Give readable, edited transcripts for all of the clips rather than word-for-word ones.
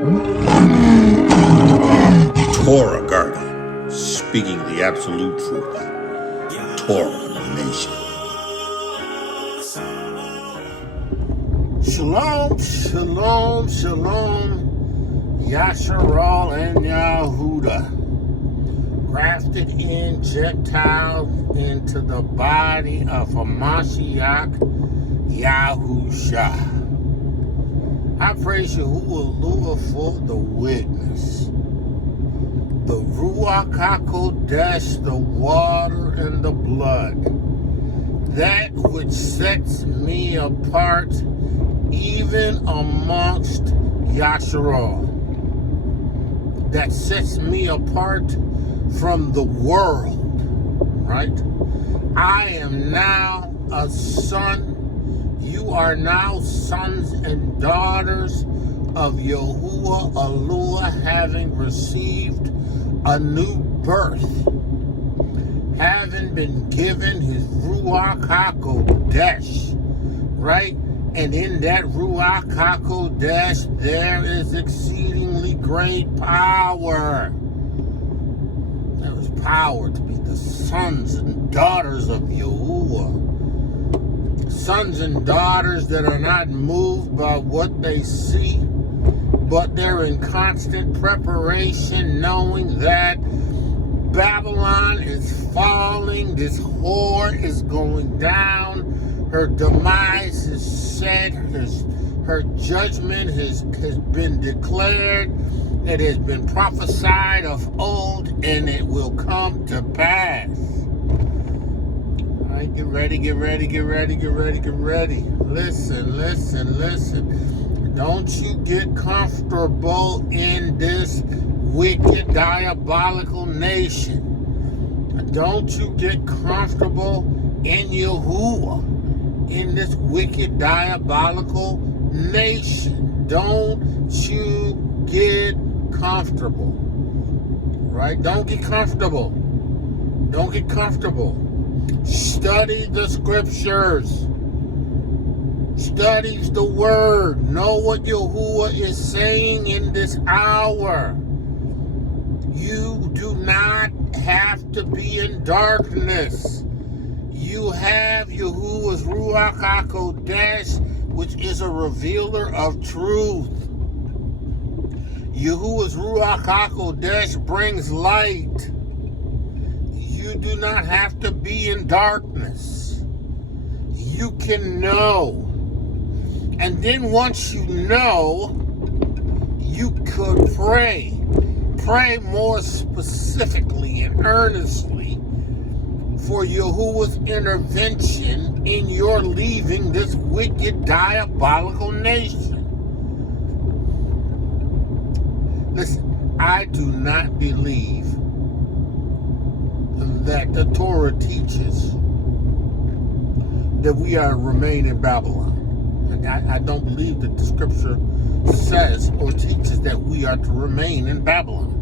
ToRaH Guardian, speaking the absolute truth. ToRaH Nation. Shalom, shalom, shalom. Yashar and Yahudah. Grafted in Gentiles into the body of a Mashiach, Yahusha. I praise Yahudah for the witness. The RUACH HaKodesh, the water and the blood. That which sets me apart even amongst Yashar. That sets me apart from the world, right? I am now a son. You are now sons and daughters of Yahuwah Allah, having received a new birth, having been given his RUACH HaKodesh, right? And in that RUACH HaKodesh, there is exceedingly great power. There is power to be the sons and daughters of Yahuwah. Sons and daughters that are not moved by what they see, but they're in constant preparation, knowing that Babylon is falling, this whore is going down, her demise is set, her judgment has been declared, it has been prophesied of old, and it will come to pass. All right, get ready, get ready, get ready, get ready, get ready. Listen, listen, listen. Don't you get comfortable in this wicked, diabolical nation. Don't you get comfortable in Yahuwah, in this wicked, diabolical nation. Don't you get comfortable, right? Don't get comfortable. Don't get comfortable. Study the scriptures. Studies the word. Know what Yahuwah is saying in this hour. You do not have to be in darkness. You have Yahuwah's RUACH HaKodesh, which is a revealer of truth. Yahuwah's RUACH HaKodesh brings light. You do not have to be in darkness. You can know. And then once you know, you could pray. Pray more specifically and earnestly for Yahuwah's intervention in your leaving this wicked, diabolical nation. Listen, I do not believe that the ToRaH teaches that we are to remain in Babylon. I don't believe that the scripture says or teaches that we are to remain in Babylon.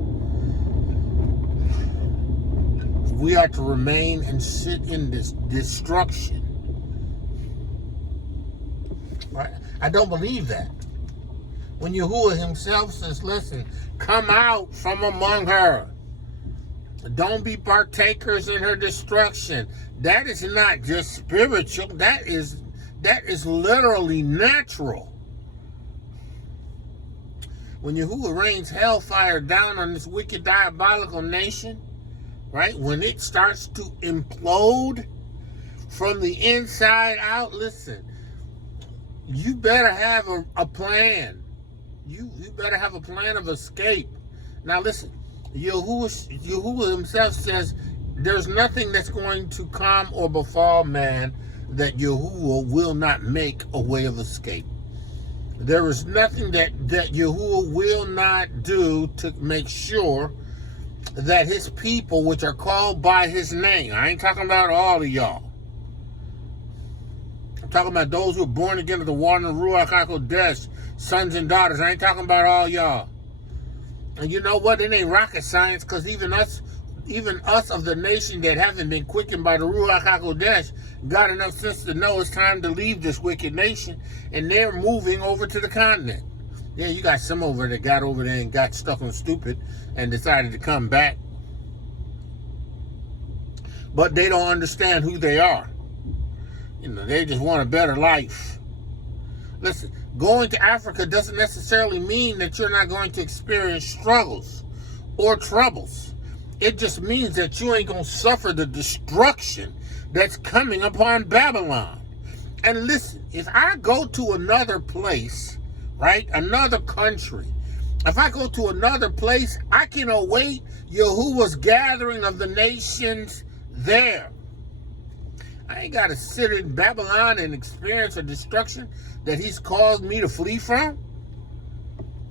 We are to remain and sit in this destruction. Right? I don't believe that. When Yahuwah himself says, listen, come out from among her. Don't be partakers in her destruction. That is not just spiritual. That is literally natural. When Yahuwah rains hellfire down on this wicked, diabolical nation, right? When it starts to implode from the inside out, listen, you better have a plan. You better have a plan of escape. Now listen, Yahuwah himself says there's nothing that's going to come or befall man that Yahuwah will not make a way of escape. There is nothing that Yahuwah will not do to make sure that his people, which are called by his name, I ain't talking about all of y'all. I'm talking about those who are born again of the water and the RUACH HaKodesh, sons and daughters. I ain't talking about all y'all. And you know what? It ain't rocket science, because even us of the nation that haven't been quickened by the RUACH HaKodesh got enough sense to know it's time to leave this wicked nation, and they're moving over to the continent. Yeah, you got some over that got over there and got stuck on stupid and decided to come back. But they don't understand who they are. You know, they just want a better life. Listen, going to Africa doesn't necessarily mean that you're not going to experience struggles or troubles. It just means that you ain't going to suffer the destruction that's coming upon Babylon. And listen, if I go to another place, right, another country, if I go to another place, I can await Yahuwah's gathering of the nations there. I ain't got to sit in Babylon and experience a destruction that he's caused me to flee from.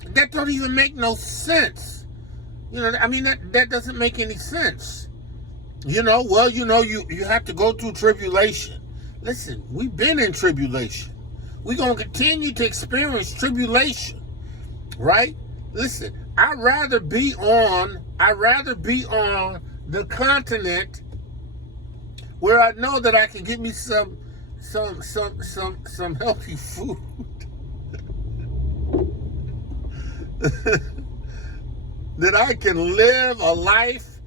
That don't even make no sense. You know, I mean, that doesn't make any sense. You know, well, you know, you have to go through tribulation. Listen, we've been in tribulation. We're going to continue to experience tribulation, right? Listen, I'd rather be on the continent where I know that I can get me some healthy food. That I can live a life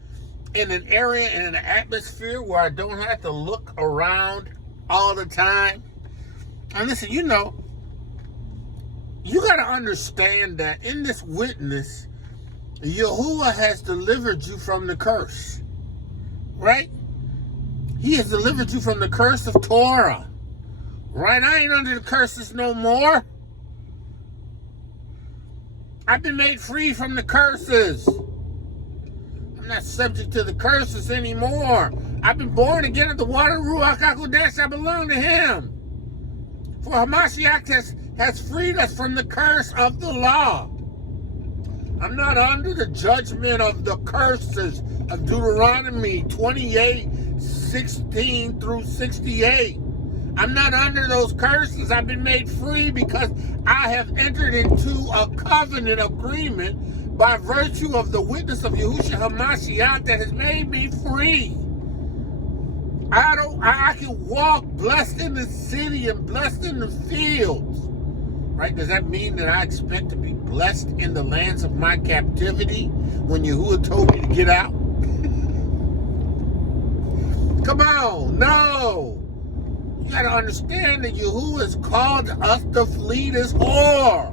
in an area and an atmosphere where I don't have to look around all the time. And listen, you know, you got to understand that in this witness, Yahuwah has delivered you from the curse, right? He has delivered you from the curse of ToRaH, right? I ain't under the curses no more. I've been made free from the curses. I'm not subject to the curses anymore. I've been born again of the water RUACH HaKodesh. I belong to him. For Hamashiach has freed us from the curse of the law. I'm not under the judgment of the curses of Deuteronomy 28:16 through 68. I'm not under those curses. I've been made free because I have entered into a covenant agreement by virtue of the witness of Yahushua HaMashiach that has made me free. I can walk blessed in the city and blessed in the fields. Right? Does that mean that I expect to be blessed in the lands of my captivity when Yahuwah told me to get out? Come on, no. You got to understand that Yahuwah has called us to flee this whore.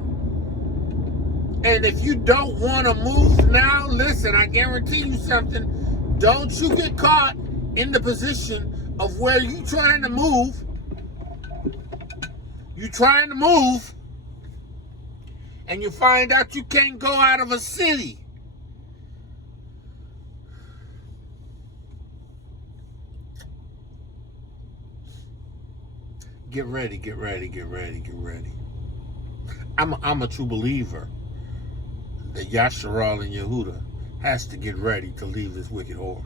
And if you don't want to move now, listen, I guarantee you something. Don't you get caught in the position of where you trying to move. You trying to move, and you find out you can't go out of a city. Get ready, get ready, get ready, get ready. I'm a true believer that Yashar and Yahudah has to get ready to leave this wicked whore.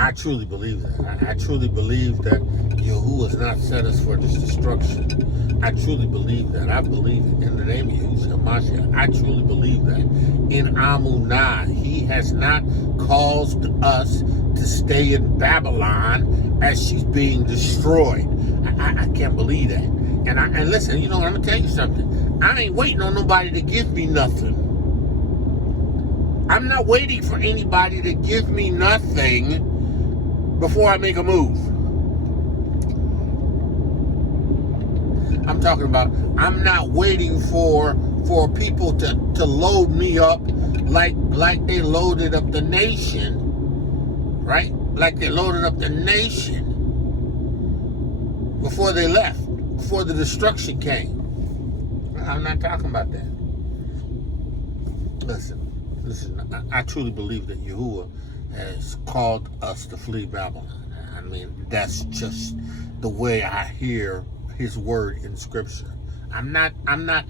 I truly believe that. I truly believe that Yahuwah has not set us for this destruction. I truly believe that. I believe it in the name of Yahushua HaMashiach. I truly believe that. In Amunah, he has not caused us to stay in Babylon as she's being destroyed. I can't believe that. And listen, you know, I'm going to tell you something. I ain't waiting on nobody to give me nothing. I'm not waiting for anybody to give me nothing before I make a move. I'm talking about, I'm not waiting for people to load me up like they loaded up the nation, right? Like they loaded up the nation before they left, before the destruction came. I'm not talking about that. Listen, I truly believe that Yahuwah has called us to flee Babylon. I mean, that's just the way I hear his word in scripture. I'm not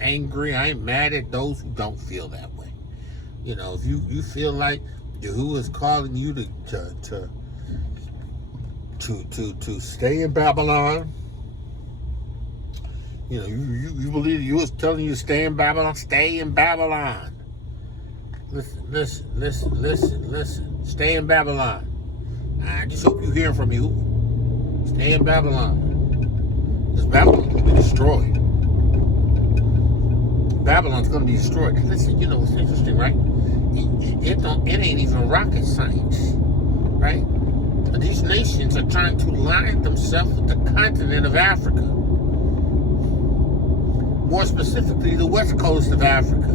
angry. I ain't mad at those who don't feel that way. You know, if you feel like Yahuwah is calling you to stay in Babylon, you know, you believe Yahuwah is telling you to stay in Babylon, stay in Babylon. Listen. Stay in Babylon. I just hope you hear from you. Stay in Babylon. Because Babylon will be destroyed. Babylon's going to be destroyed. Listen, you know, it's interesting, right? It ain't even rocket science, right? These nations are trying to align themselves with the continent of Africa. More specifically, the west coast of Africa.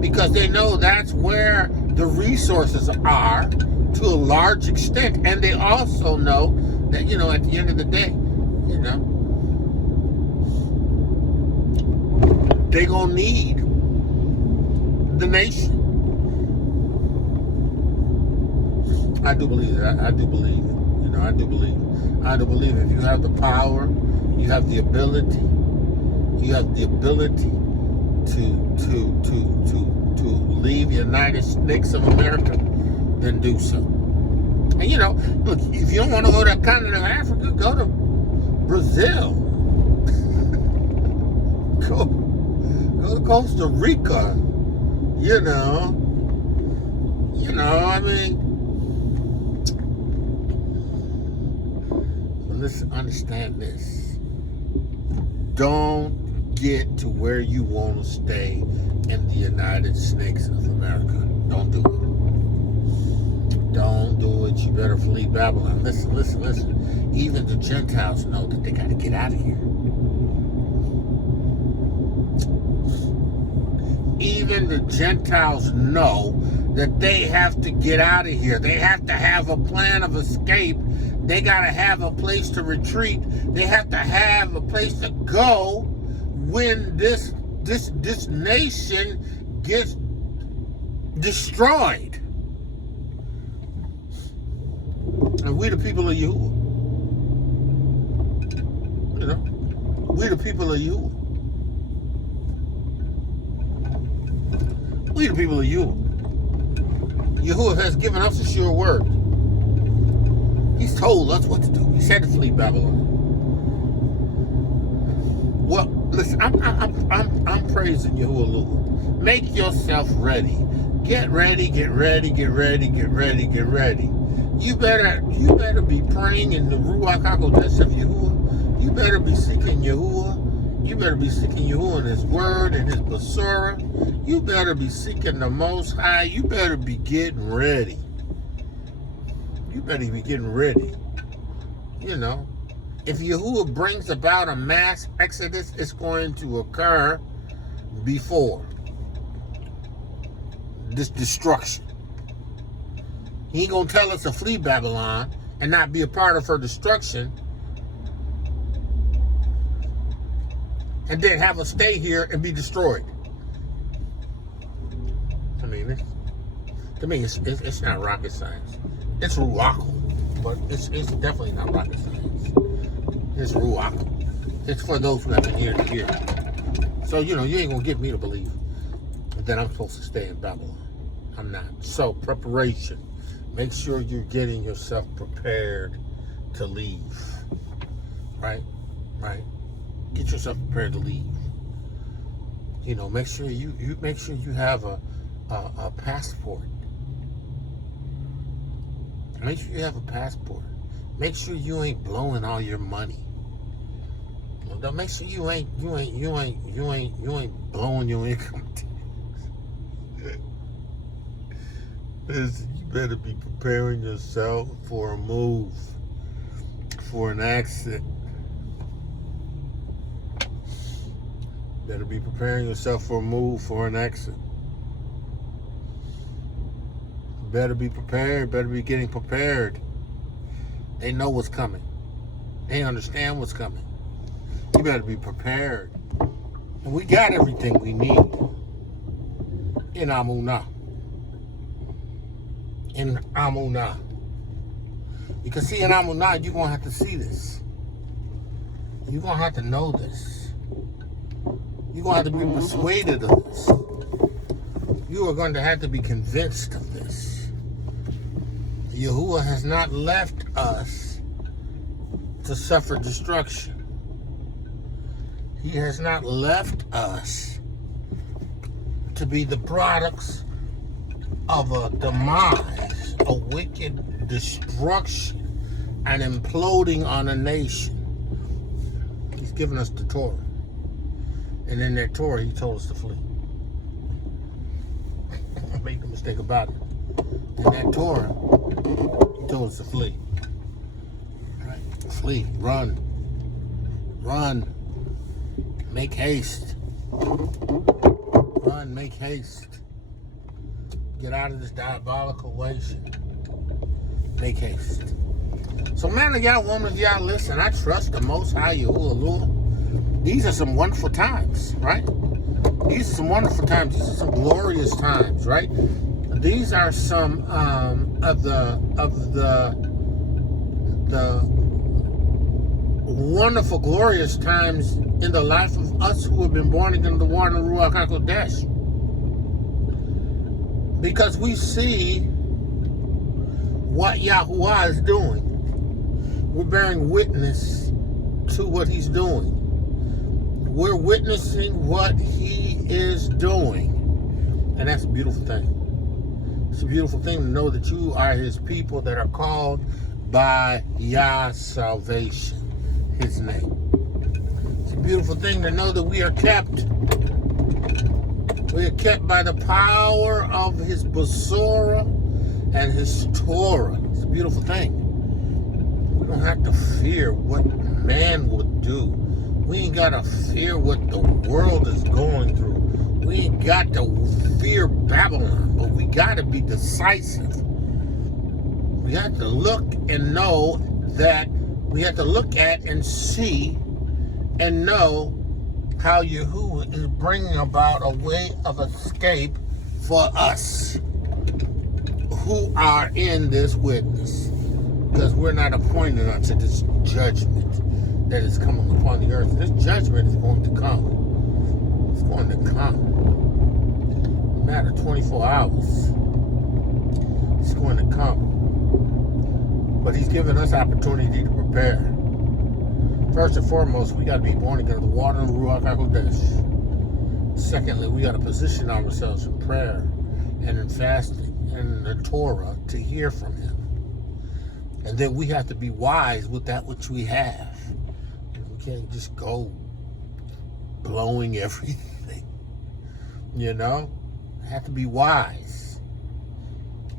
Because they know that's where the resources are to a large extent. And they also know that, you know, at the end of the day, you know, they're going to need the nation. I do believe that. I do believe it. You know, I do believe it. I do believe if you have the power, you have the ability, to leave the United States of America, then do so. And you know, look, if you don't want to go to the continent of Africa, go to Brazil. go to Costa Rica. You know, I mean, let's understand this. Don't get to where you want to stay in the United States of America. Don't do it. Don't do it. You better flee Babylon. Listen. Even the Gentiles know that they got to get out of here. Even the Gentiles know that they have to get out of here. They have to have a plan of escape. They got to have a place to retreat. They have to have a place to go when this nation gets destroyed. And we the people of Yahuwah. You know, we the people of Yahuwah. We the people of Yahuwah. Yahuwah has given us a sure word. He's told us what to do. He said to flee Babylon. Well, listen, I'm praising Yahuwah, Lord. Make yourself ready. Get ready. You better be praying in the RUACH HaKodesh of Yahuwah. You better be seeking Yahuwah. You better be seeking Yahuwah in His Word and His Basura. You better be seeking the Most High. You better be getting ready. You better be getting ready. You know, if Yahuwah brings about a mass exodus, it's going to occur before this destruction. He ain't gonna tell us to flee Babylon and not be a part of her destruction, and then have us stay here and be destroyed. I mean, to me, it's not rocket science. It's ruach, but it's definitely not rocket science. It's ruach. It's for those who have an ear to hear. So, you know, you ain't gonna get me to believe that I'm supposed to stay in Babylon. I'm not. So, preparation. Make sure you're getting yourself prepared to leave. Right? Get yourself prepared to leave. You know, make sure you have a passport. Make sure you have a passport. Make sure you ain't blowing all your money. Make sure you ain't blowing your income tax. You better be preparing yourself for a move, for an exit. Better be preparing yourself for a move, for an exit. Better be prepared. Better be getting prepared. They know what's coming. They understand what's coming. You better be prepared. And we got everything we need in Amunah. In Amunah. You can see in Amunah, you're going to have to see this. You're going to have to know this. You're going to have to be persuaded of this. You are going to have to be convinced of this. Yahuwah has not left us to suffer destruction. He has not left us to be the products of a demise, a wicked destruction, and imploding on a nation. He's given us the ToRaH. And in that ToRaH, He told us to flee. make no mistake about it. And that ToRaH, he told us to flee. Right? Flee, run, make haste. Run, make haste. Get out of this diabolical way. Make haste. So man of y'all, woman of y'all, listen, I trust the Most High Yahudah. These are some wonderful times, right? These are some wonderful times. These are some glorious times, right? These are some of the wonderful, glorious times in the life of us who have been born again of the water and the Ruach HaKodesh. Because we see what Yahuah is doing. We're bearing witness to what he's doing. We're witnessing what he is doing. And that's a beautiful thing. It's a beautiful thing to know that you are his people that are called by Yah's salvation, his name. It's a beautiful thing to know that we are kept. We are kept by the power of his Besorah and his ToRaH. It's a beautiful thing. We don't have to fear what man would do. We ain't got to fear what the world is going through. We ain't got to fear Babylon, but we got to be decisive. We have to look and know that we have to look at and see and know how Yahudah is bringing about a way of escape for us who are in this witness. Because we're not appointed unto this judgment that is coming upon the earth. This judgment is going to come. It's going to come. No matter 24 hours. It's going to come. But he's given us opportunity to prepare. First and foremost, we got to be born again of the water and the Ruach HaKodesh. Secondly, we got to position ourselves in prayer and in fasting and in the ToRaH to hear from him. And then we have to be wise with that which we have. We can't just go blowing everything. You know? Have to be wise.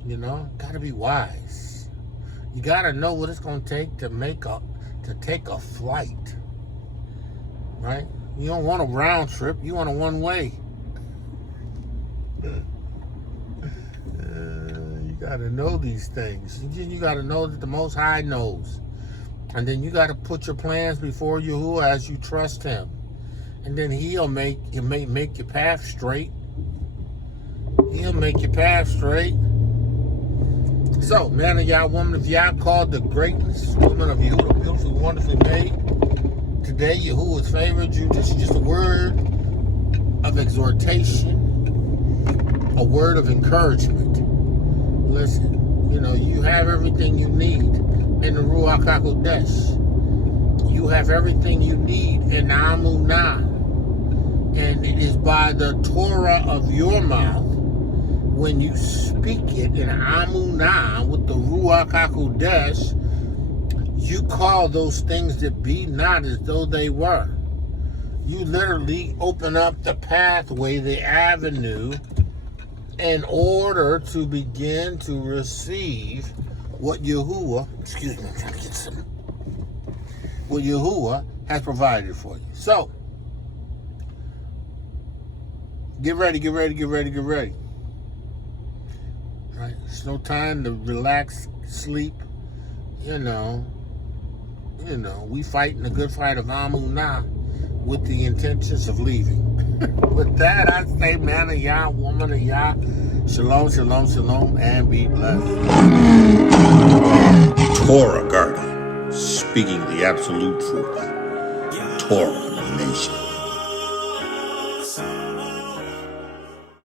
You know? Gotta be wise. You gotta know what it's gonna take to take a flight. Right? You don't want a round trip, you want a one-way. You gotta know these things. You gotta know that the Most High knows. And then you gotta put your plans before Yahudah as you trust him. And then he'll make your path straight. He'll make your path straight. So, man of Yah, woman of Yah, called the greatness, woman of Yahudah, beautifully, wonderfully made. Today, Yahudah has favored you. This is just a word of exhortation, a word of encouragement. Listen, you know, you have everything you need in the Ruach HaKodesh. You have everything you need in Amunah. And it is by the ToRaH of your mouth, when you speak it in Amunah with the Ruach HaKodesh, you call those things that be not as though they were. You literally open up the pathway, the avenue, in order to begin to receive what Yahudah, excuse me, I'm trying to get some, what Yahudah has provided for you. So, get ready, get ready, get ready, get ready. Right? It's no time to relax, sleep. You know, we fighting the good fight of Amunah with the intentions of leaving. With that, I say, man of Yah, woman of Yah, shalom, shalom, shalom, and be blessed. ToRaH Garden, speaking the absolute truth. ToRaH Nation.